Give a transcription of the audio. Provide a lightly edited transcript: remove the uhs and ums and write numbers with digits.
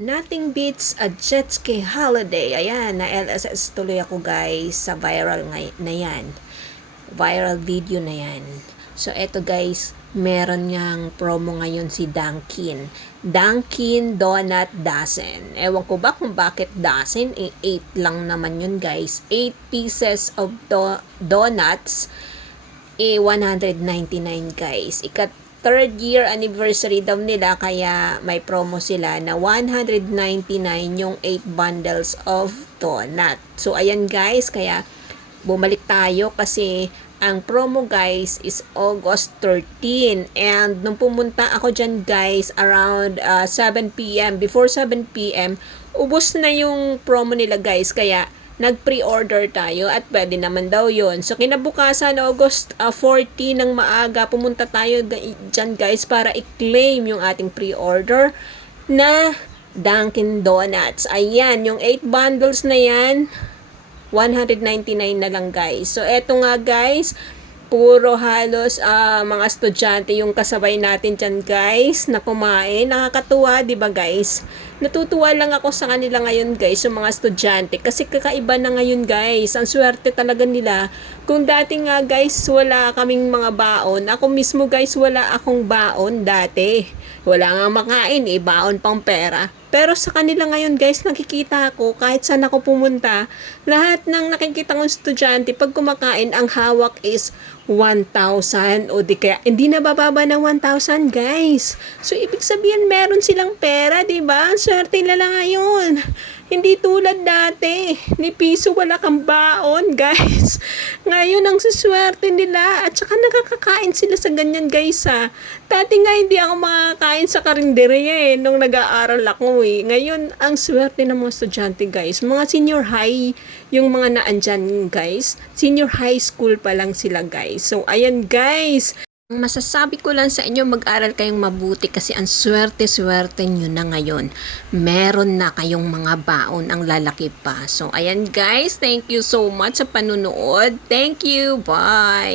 Nothing beats a jet ski holiday. Ayan, na LSS tuloy ako guys sa viral na yan. Viral video na yan. So, eto guys, meron niyang promo ngayon si Dunkin. Dunkin Donut Dozen. Ewan ko ba kung bakit dozen? 8 lang naman yun guys. 8 pieces of donuts. 199 guys. Third year anniversary daw nila kaya may promo sila na 199 yung 8 bundles of donut. So ayan guys, kaya bumalik tayo kasi ang promo guys is August 13 and nung pumunta ako dyan guys around 7 p.m. before 7 p.m. ubos na yung promo nila guys kaya nag-pre-order tayo at pwede naman daw yon. So, kinabukasan, August 14 ng maaga, pumunta tayo dyan guys para i-claim yung ating pre-order na Dunkin Donuts. Ayan, yung 8 bundles na yan, 199 na lang guys. So, eto nga guys, puro halos mga estudyante yung kasabay natin dyan guys na kumain. Nakakatuwa, di ba guys? Natutuwa lang ako sa kanila ngayon guys, yung mga estudyante. Kasi kakaiba na ngayon guys. Ang swerte talaga nila. Kung dati nga guys, wala kaming mga baon. Ako mismo guys, wala akong baon dati. Wala nga makain eh, baon pang pera. Pero sa kanila ngayon guys, nakikita ko kahit saan ako pumunta, lahat ng nakikita kong estudyante, pag kumakain, ang hawak is 1,000 o di kaya hindi na bababa ng 1,000 guys. So ibig sabihin meron silang pera, di ba? Swerte nila ngayon. Hindi tulad dati, ni piso wala kang baon guys. Ngayon ang suswerte nila at saka nakakakain sila sa ganyan guys ha. Dati nga hindi ako makakain sa karinderya nung nag-aaral ako eh. Ngayon ang swerte ng mga estudyante guys. Mga senior high yung mga naandyan guys. Senior high school pa lang sila guys. So ayan guys. Ang masasabi ko lang sa inyo, mag-aral kayong mabuti kasi ang swerte-swerte nyo na ngayon. Meron na kayong mga baon, ang lalaki pa. So, ayan guys, thank you so much sa panunood. Thank you, bye!